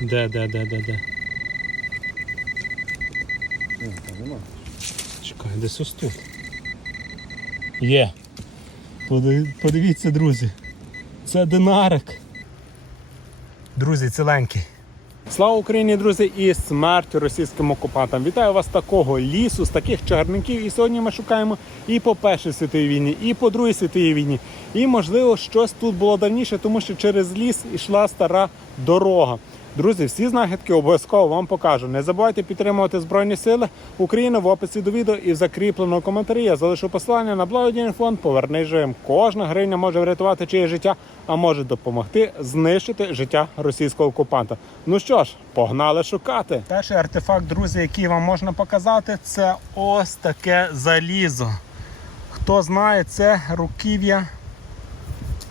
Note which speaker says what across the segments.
Speaker 1: Де, де, де, де, де? Чекай, десь ось тут. Є. Подиві- Подивіться, друзі. Це динарик. Друзі, ціленький. Слава Україні, друзі, і смерть російським окупантам. Вітаю вас такого лісу, з таких чагарників. І сьогодні ми шукаємо і по Першій світовій війні, і по Другій світовій війні. І, можливо, щось тут було давніше, тому що через ліс йшла стара дорога. Друзі, всі знахідки обов'язково вам покажу. Не забувайте підтримувати Збройні Сили України в описі до відео і в закріпленому коментарі. Я залишу посилання на благодійний фонд Поверни живим. Кожна гривня може врятувати чиє життя, а може допомогти знищити життя російського окупанта. Ну що ж, погнали шукати. Перший артефакт, друзі, який вам можна показати, це ось таке залізо. Хто знає, це руків'я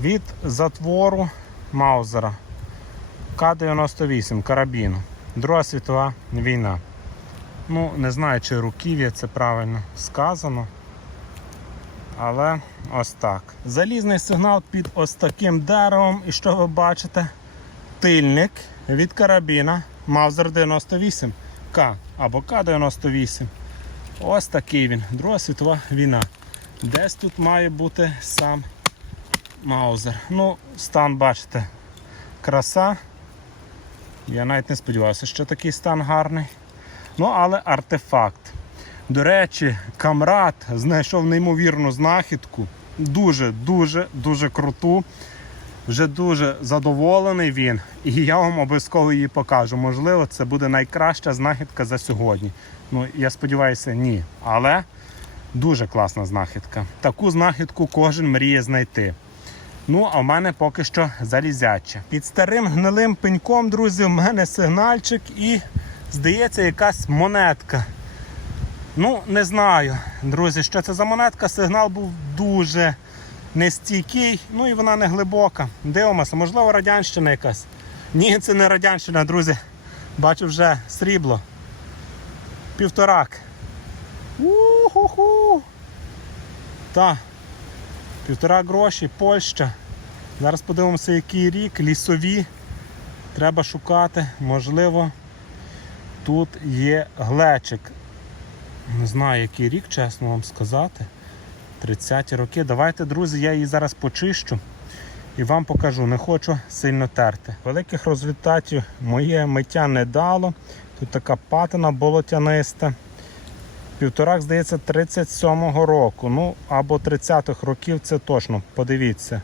Speaker 1: від затвору Маузера. К-98 карабіну. Друга світова війна. Ну, не знаю, чи руків'я це правильно сказано. Але ось так. Залізний сигнал під ось таким деревом. І що ви бачите? Тильник від карабіна Маузер 98 К або К-98. Ось такий він. Друга світова війна. Десь тут має бути сам Маузер. Ну, стан бачите. Краса. Я навіть не сподівався, що такий стан гарний. Ну, але артефакт. До речі, камрад знайшов неймовірну знахідку. Дуже, дуже, дуже круту. Вже дуже задоволений він. І я вам обов'язково її покажу. Можливо, це буде найкраща знахідка за сьогодні. Ну, я сподіваюся, ні. Але дуже класна знахідка. Таку знахідку кожен мріє знайти. Ну, а в мене поки що залізяче. Під старим гнилим пеньком, друзі, в мене сигнальчик і, здається, якась монетка. Ну, не знаю, друзі, що це за монетка. Сигнал був дуже нестійкий, ну і вона не глибока. Дивимося, можливо, радянщина якась. Ні, це не радянщина, друзі. Бачу вже срібло. Півторак. У-ху-ху. Так. Півтора гроші, Польща. Зараз подивимося, який рік, лісові. Треба шукати. Можливо, тут є глечик. Не знаю, який рік, чесно вам сказати. 30-ті роки. Давайте, друзі, я її зараз почищу і вам покажу. Не хочу сильно терти. Великих результатів моє миття не дало. Тут така патина болотяниста. Півторак, здається, 37-го року. Ну, або 30-х років це точно. Подивіться.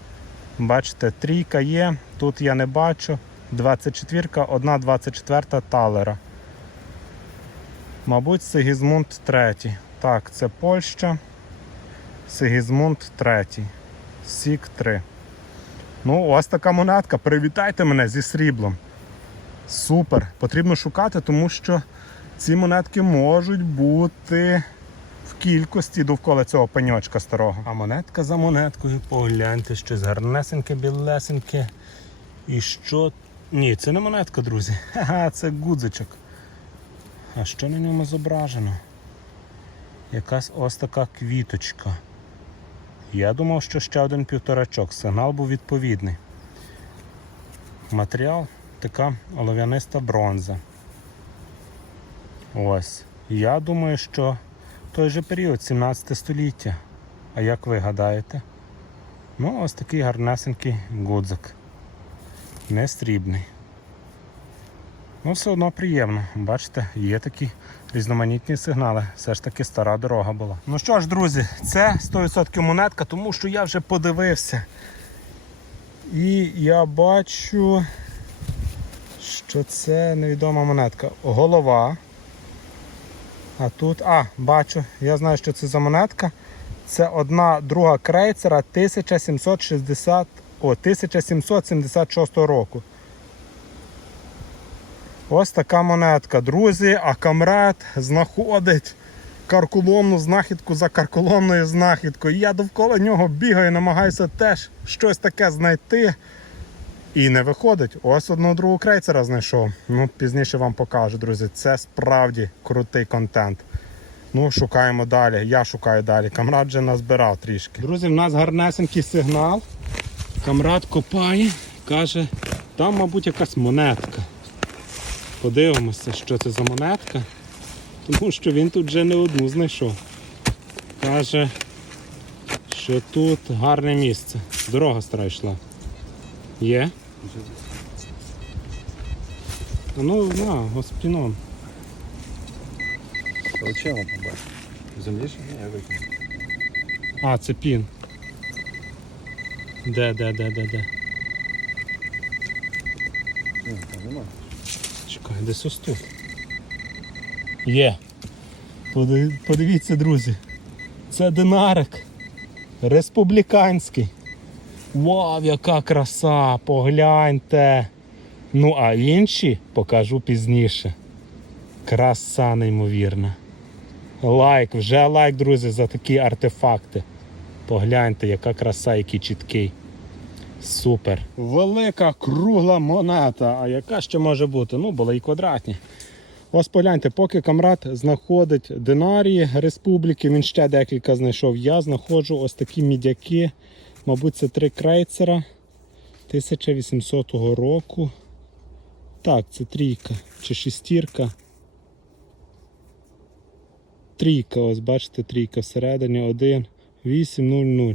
Speaker 1: Бачите, трійка є, тут я не бачу. 24-ка, одна 24-та талера. Мабуть, Сигізмунд III. Так, це Польща. Сигізмунд III. Сік 3. Ну, ось така монетка. Привітайте мене зі сріблом. Супер. Потрібно шукати, тому що ці монетки можуть бути в кількості довкола цього пеньочка старого. А монетка за монеткою, погляньте, щось гарнесеньке, білесеньке. І що. Ні, це не монетка, друзі. Ха-ха, це гудзичок. А що на ньому зображено? Якась ось така квіточка. Я думав, що ще один півторачок. Сигнал був відповідний. Матеріал така олов'яниста бронза. Ось. Я думаю, що той же період, 17 століття. А як ви гадаєте? Ну, ось такий гарнесенький гудзик. Не срібний. Ну, все одно приємно. Бачите, є такі різноманітні сигнали. Все ж таки стара дорога була. Ну що ж, друзі, це 100% монетка, тому що я вже подивився. І я бачу, що це невідома монетка. Голова. А тут, а, бачу, я знаю, що це за монетка. Це одна друга крейцера 1760, о, 1776 року. Ось така монетка, друзі, а камрад знаходить карколомну знахідку за карколомною знахідкою. Я довкола нього бігаю, намагаюся теж щось таке знайти. І не виходить. Ось одного другого крейцера знайшов. Ну, пізніше вам покажу, друзі. Це справді крутий контент. Ну, шукаємо далі. Я шукаю далі. Камрад вже назбирав трішки. Друзі, в нас гарнесенький сигнал. Камрад копає, каже, там, мабуть, якась монетка. Подивимося, що це за монетка. Тому що він тут вже не одну знайшов. Каже, що тут гарне місце. Дорога стара йшла. Є? Ну на, госпінон.
Speaker 2: Очима побачив. Землі ще ні, я викину.
Speaker 1: А, це пін. Де, де, де, де, де?
Speaker 2: Ні, там нема.
Speaker 1: Чекай, десь ось тут. Є. Подивіться, друзі. Це динарик. Республіканський. Вау, яка краса! Погляньте. Ну, а інші покажу пізніше. Краса неймовірна. Лайк, вже лайк, друзі, за такі артефакти. Погляньте, яка краса, який чіткий. Супер. Велика кругла монета. А яка ще може бути? Ну, були і квадратні. Ось погляньте, поки камрад знаходить динарії республіки, він ще декілька знайшов. Я знаходжу ось такі мідяки. Мабуть, це три крейцера 1800 року. Так, це трійка чи шестірка. Трійка, ось бачите, трійка всередині 1, 8, 0, 0.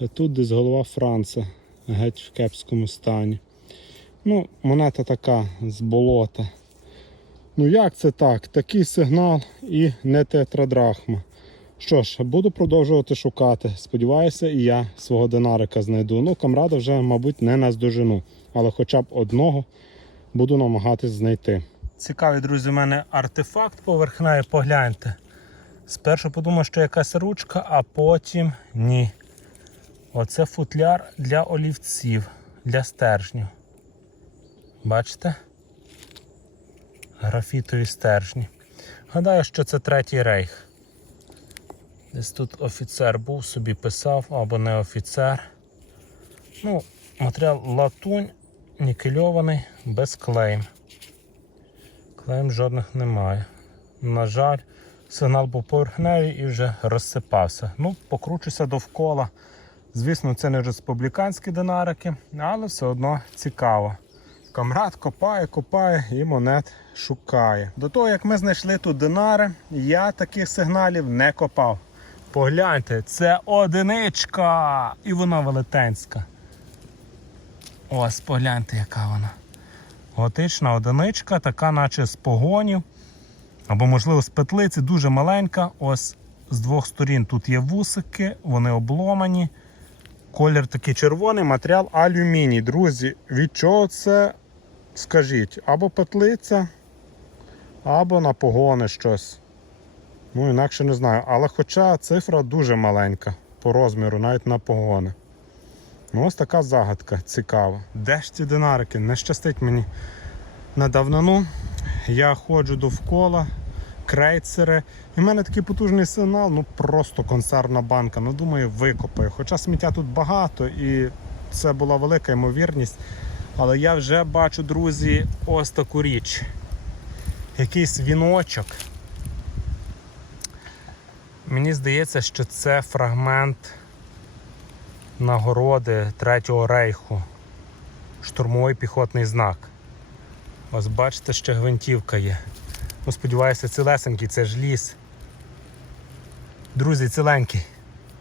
Speaker 1: А тут десь голова Франца, геть в кепському стані. Ну, монета така з болота. Ну як це так? Такий сигнал і не тетрадрахма. Що ж, буду продовжувати шукати. Сподіваюся, і я свого динарика знайду. Ну, камрада вже, мабуть, не наздожену, але хоча б одного буду намагатись знайти. Цікавий, друзі, у мене артефакт поверхневий, погляньте. Спершу подумав, що якась ручка, а потім ні. Оце футляр для олівців, для стержнів. Бачите? Графітові стержні. Гадаю, що це третій рейх. Десь тут офіцер був, собі писав, або не офіцер. Ну, матеріал латунь, нікельований, без клейм. Клейм жодних немає. На жаль, сигнал був поверхневий і вже розсипався. Ну, покручуся довкола. Звісно, це не республіканські динарики, але все одно цікаво. Камрад копає, копає і монет шукає. До того, як ми знайшли тут динари, я таких сигналів не копав. Погляньте, це одиничка! І вона велетенська. Ось погляньте, яка вона. Готична одиничка, така, наче з погонів. Або, можливо, з петлиці, дуже маленька. Ось з двох сторін тут є вусики, вони обломані. Колір такий червоний, матеріал алюміній. Друзі, від чого це скажіть? Або петлиця, або на погони щось. Ну, інакше не знаю. Але хоча цифра дуже маленька по розміру, навіть на погони. Ну, ось така загадка цікава. Де ж ці динарики? Не щастить мені на давнину. Я ходжу довкола, крейцери. І в мене такий потужний сигнал, ну просто консервна банка. Ну, думаю, викопаю. Хоча сміття тут багато і це була велика ймовірність. Але я вже бачу, друзі, ось таку річ. Якийсь віночок. Мені здається, що це фрагмент нагороди Третього рейху. Штурмовий піхотний знак. Ось бачите, ще гвинтівка є. Ну, сподіваюся, цілесенький, це ж ліс. Друзі, ціленький.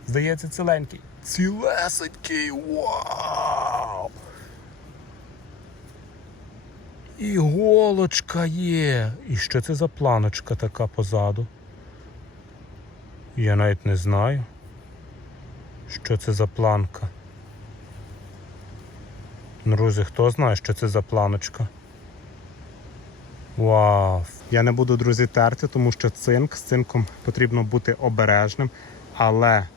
Speaker 1: Здається, ціленький. Цілесенький! Вау! Іголочка є. І що це за планочка така позаду? Я навіть не знаю, що це за планка. Друзі, хто знає, що це за планочка? Вау! Я не буду, друзі, терти, тому що цинк з цинком потрібно бути обережним. Але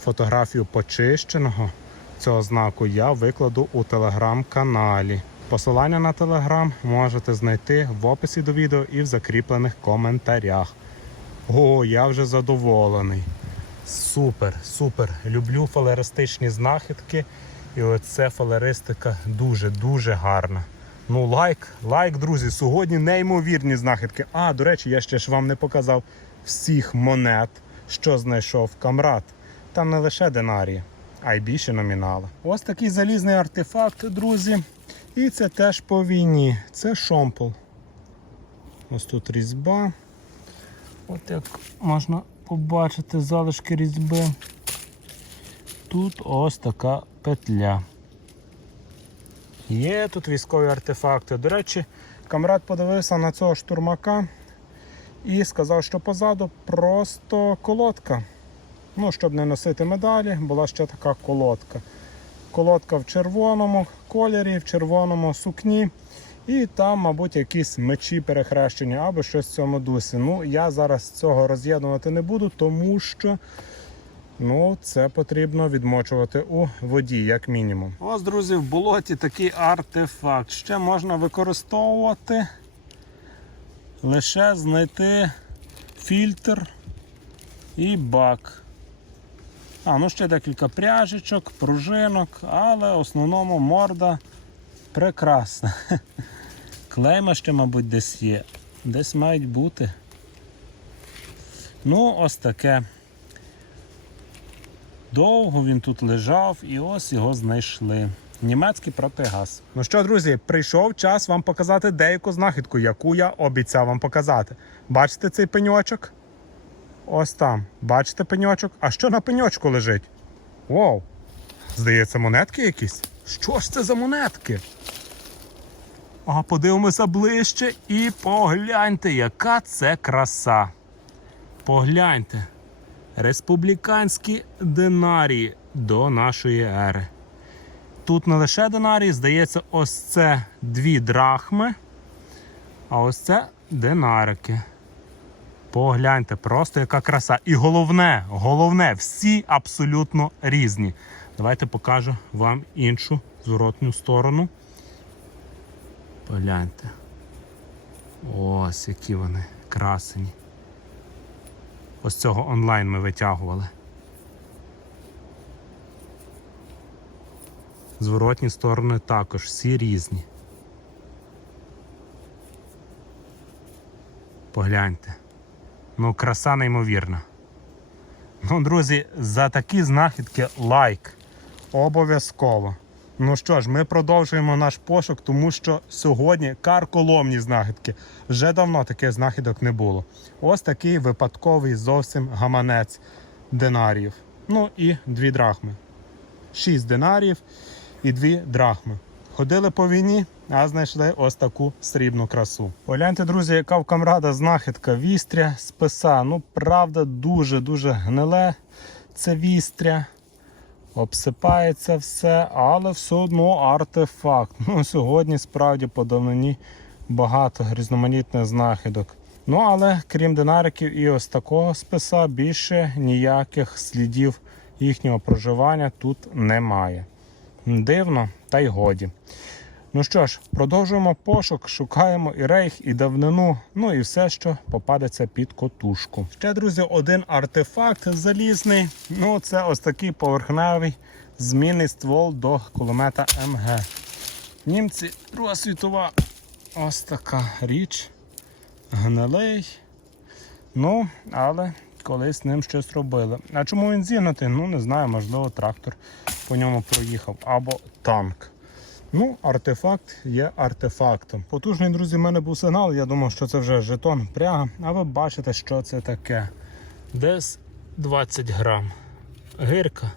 Speaker 1: фотографію почищеного цього знаку я викладу у телеграм-каналі. Посилання на телеграм можете знайти в описі до відео і в закріплених коментарях. О, я вже задоволений. Супер, супер. Люблю фалеристичні знахідки. І оце фалеристика дуже-дуже гарна. Ну, лайк, лайк, друзі. Сьогодні неймовірні знахідки. А, до речі, я ще ж вам не показав всіх монет, що знайшов камрад. Там не лише динарії, а й більше номінали. Ось такий залізний артефакт, друзі. І це теж по війні. Це шомпол. Ось тут різьба. От як можна побачити залишки різьби. Тут ось така петля. Є тут військові артефакти. До речі, камрад подивився на цього штурмака і сказав, що позаду просто колодка. Ну, щоб не носити медалі, була ще така колодка. Колодка в червоному кольорі, в червоному сукні. І там, мабуть, якісь мечі перехрещення або щось в цьому дусі. Ну, я зараз цього роз'єднувати не буду, тому що ну, це потрібно відмочувати у воді, як мінімум. Ось, друзі, в болоті такий артефакт. Ще можна використовувати лише знайти фільтр і бак. А, ну ще декілька пряжечок, пружинок, але в основному морда прекрасна. Клейма ще, мабуть, десь є. Десь мають бути. Ну, ось таке. Довго він тут лежав і ось його знайшли. Німецький протигаз. Ну що, друзі, прийшов час вам показати деяку знахідку, яку я обіцяв вам показати. Бачите цей пеньочок? Ось там. Бачите пеньочок? А що на пеньочку лежить? Вау! Здається, монетки якісь? Що ж це за монетки? А подивимося ближче і погляньте, яка це краса. Погляньте. Республіканські динарії до нашої ери. Тут не лише динарії, здається, ось це дві драхми, а ось це динарики. Погляньте, просто яка краса. І головне, головне, всі абсолютно різні. Давайте покажу вам іншу зворотню сторону. Погляньте. Ось які вони красені. Ось цього онлайн ми витягували. Зворотні сторони також всі різні. Погляньте. Ну, краса неймовірна. Ну, друзі, за такі знахідки лайк. Обов'язково. Ну що ж, ми продовжуємо наш пошук, тому що сьогодні карколомні знахідки. Вже давно таких знахідок не було. Ось такий випадковий зовсім гаманець динаріїв. Ну і дві драхми. Шість динаріїв і дві драхми. Ходили по війні, а знайшли ось таку срібну красу. Погляньте, друзі, яка в камрада знахідка вістря з писа. Ну, правда, дуже-дуже гниле це вістря. Обсипається все, але все одно артефакт. Ну, сьогодні справді по давнині багато різноманітних знахідок. Ну, але крім динариків і ось такого списа, більше ніяких слідів їхнього проживання тут немає. Дивно, та й годі. Ну що ж, продовжуємо пошук, шукаємо і рейх, і давнину, ну і все, що попадеться під котушку. Ще, друзі, один артефакт залізний. Ну, це ось такий поверхневий змінний ствол до кулемета МГ. Німці, Друга світова, ось така річ. Гнилий. Ну, але колись з ним щось робили. А чому він зігнутий? Ну, не знаю, можливо, трактор по ньому проїхав або танк. Ну, артефакт є артефактом. Потужний, друзі, в мене був сигнал. Я думав, що це вже жетон пряга. А ви бачите, що це таке. Десь 20 грам. Гирка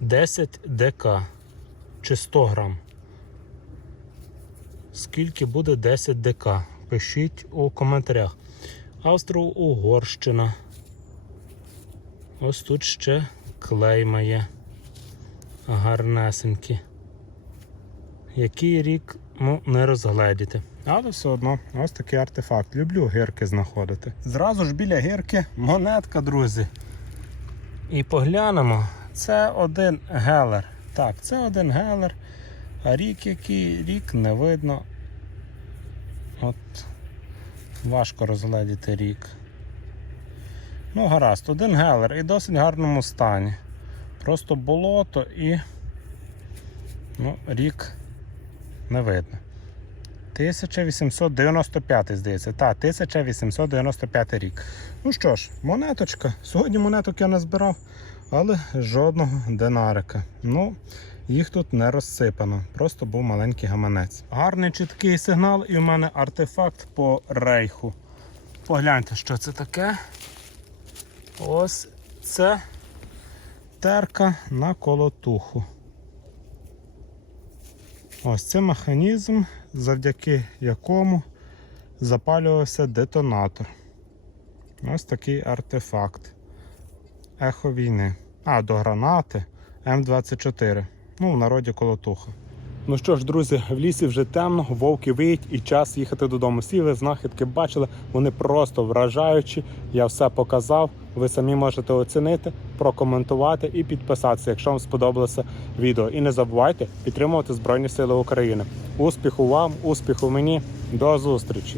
Speaker 1: 10 ДК чи 100 грам. Скільки буде 10 ДК? Пишіть у коментарях. Австро-Угорщина. Ось тут ще клейма є. Гарнесенькі. Який рік ну, не розгледіти. Але все одно ось такий артефакт. Люблю гірки знаходити. Зразу ж біля гірки монетка, друзі. І поглянемо. Це один гелер. Так, це один гелер. А рік який рік не видно. От важко розгледіти рік. Ну, гаразд, один гелер і досить гарному стані. Просто болото і ну, рік не видно. 1895, здається. Так, 1895 рік. Ну що ж, монеточка. Сьогодні монеток я не збирав, але жодного динарика. Ну, Їх тут не розсипано, просто був маленький гаманець. Гарний чіткий сигнал, і в мене артефакт по рейху. Погляньте, що це таке. Ось це терка на колотуху. Ось це механізм, завдяки якому запалювався детонатор. Ось такий артефакт. Ехо війни. А, до гранати М24. Ну, в народі колотуха. Ну що ж, друзі, в лісі вже темно, вовки виють і час їхати додому. Сіли, знахідки бачили, вони просто вражаючі. Я все показав. Ви самі можете оцінити, прокоментувати і підписатися, якщо вам сподобалося відео. І не забувайте підтримувати Збройні Сили України. Успіху вам, успіху мені, до зустрічі!